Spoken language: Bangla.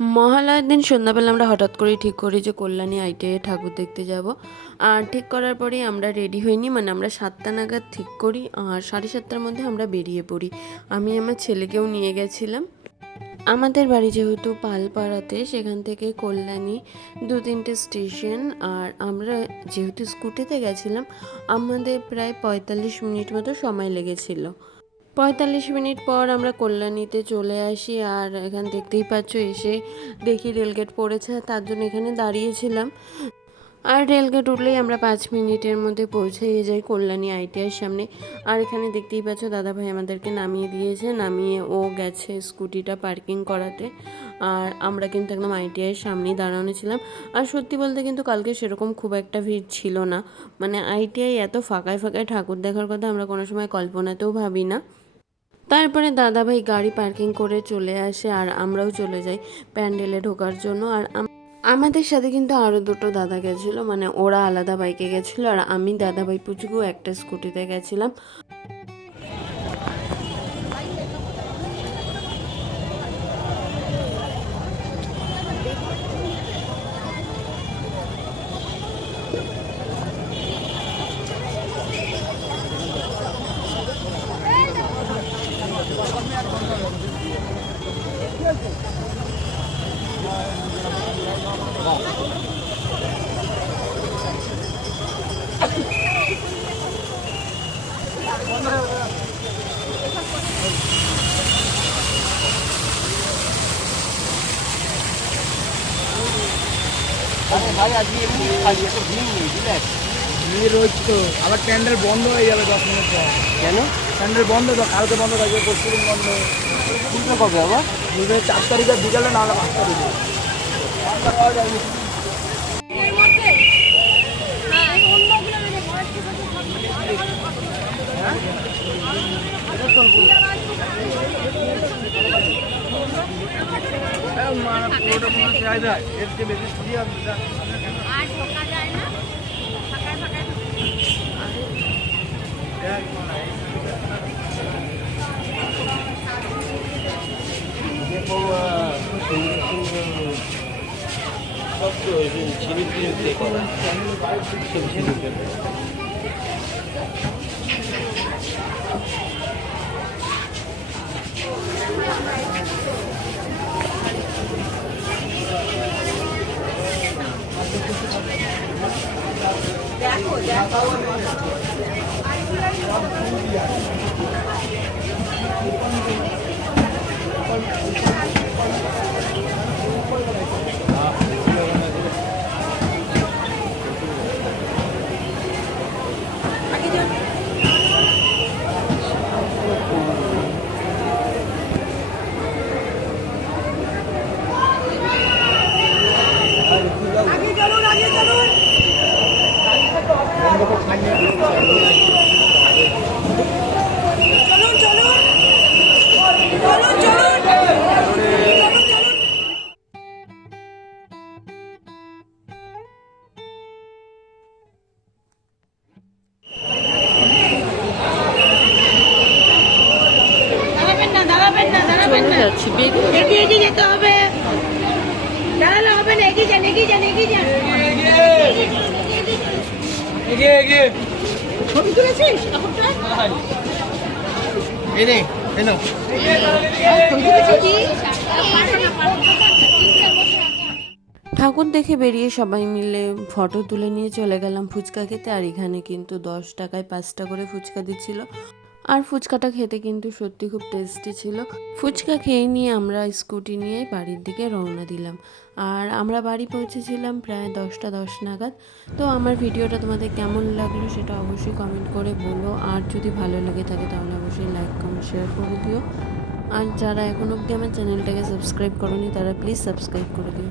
মহালয়ার দিন সন্ধ্যাবেলা আমরা হঠাৎ করেই ঠিক করি যে কল্যাণী আইটে ঠাকুর দেখতে যাব। আর ঠিক করার পরেই আমরা রেডি হইনি মানে আমরা সাতটা নাগাদ ঠিক করি আর সাড়ে সাতটার মধ্যে আমরা বেরিয়ে পড়ি। আমি আমার ছেলেকেও নিয়ে গেছিলাম। আমাদের বাড়ি যেহেতু পালপাড়াতে, সেখান থেকে কল্যাণী দু তিনটে স্টেশন আর আমরা যেহেতু স্কুটিতে গেছিলাম, আমাদের প্রায় পঁয়তাল্লিশ মিনিট মতো সময় লেগেছিল। পঁয়তাল্লিশ মিনিট পর আমরা কল্যাণীতে চলে আসি আর এখান দেখতেই পাচ্ছ এসে দেখি রেলগেট পড়েছে, তার জন্য এখানে দাঁড়িয়েছিলাম। আর রেলগেট উঠলেই আমরা পাঁচ মিনিটের মধ্যে পৌঁছে যাই কল্যাণী আইটিআর সামনে। আর এখানে দেখতেই পাচ্ছ দাদাভাই আমাদেরকে নামিয়ে দিয়েছে, নামিয়ে ও গেছে স্কুটিটা পার্কিং করাতে। আর আমরা কিন্তু একদম আইটিআইয়ের সামনেই দাঁড়ানো ছিলাম। আর সত্যি বলতে কিন্তু কালকে সেরকম খুব একটা ভিড় ছিল না। মানে আইটিআই এত ফাঁকায় ফাঁকায় ঠাকুর দেখার কথা আমরা কোনো সময় কল্পনাতেও ভাবি না। তারপরে দাদাভাই গাড়ি পার্কিং করে চলে আসে আর আমরাও চলে যাই প্যান্ডেলে ঢোকার জন্য। আর আমাদের সাথে কিন্তু আরও দুটো দাদা গেছিল মানে ওরা আলাদা বাইকে গেছিল আর আমি দাদাভাই পুচকু একটা স্কুটিতে গেছিলাম। ভাই আজকে এমনি খালি এত ভিড় নেই ভিড় রয়েছে তো। আবার প্যান্ডেল বন্ধ হয়ে যাবে দশ মিনিট পর। কেন? প্যান্ডেল বন্ধ তো কালকে বন্ধ থাকবে পরশু দিন বন্ধ। খুলবে কবে আবার? বুঝলে চার তারিখে বিকালে না হলে পাঁচ তারিখে। পুরোটা কোনো চাহিদা এর চেয়ে বেশি সুদি আর আর ঢোকা যায় না ফাঁকায় ফাঁকায় দেখো সব তো না চলে যাচ্ছি। এগিয়ে এগিয়ে যেতে হবে। দাঁড়ালে হবে না এগিয়ে যান এগিয়ে যান এগিয়ে যান। এগিয়ে এগিয়ে। ছবি তুলেছিস? এই নে এই নাও। ছবি তুলেছিস? পারব না পারব না ঠাকুর দেখে বেরিয়ে সবাই মিলে ফটো তুলে নিয়ে চলে গেলাম ফুচকা খেতে আর এখানে কিন্তু দশ টাকায় পাঁচটা করে ফুচকা দিচ্ছিল। আর ফুচকাটা খেতে কিন্তু সত্যি খুব টেস্টি ছিল। ফুচকা খেয়ে নিয়ে আমরা স্কুটি নিয়ে বাড়ির দিকে রওনা দিলাম। আর আমরা বাড়ি পৌঁছেছিলাম প্রায় দশটা দশ নাগাদ। তো আমার ভিডিওটা তোমাদের কেমন লাগল সেটা অবশ্যই কমেন্ট করে বলো। আর যদি ভালো লেগে থাকে তাহলে অবশ্যই লাইক কমেন্ট শেয়ার করে দিও। আর যারা এখন অবধি আমার চ্যানেলটাকে সাবস্ক্রাইব করনি তারা প্লিজ সাবস্ক্রাইব করে দিও।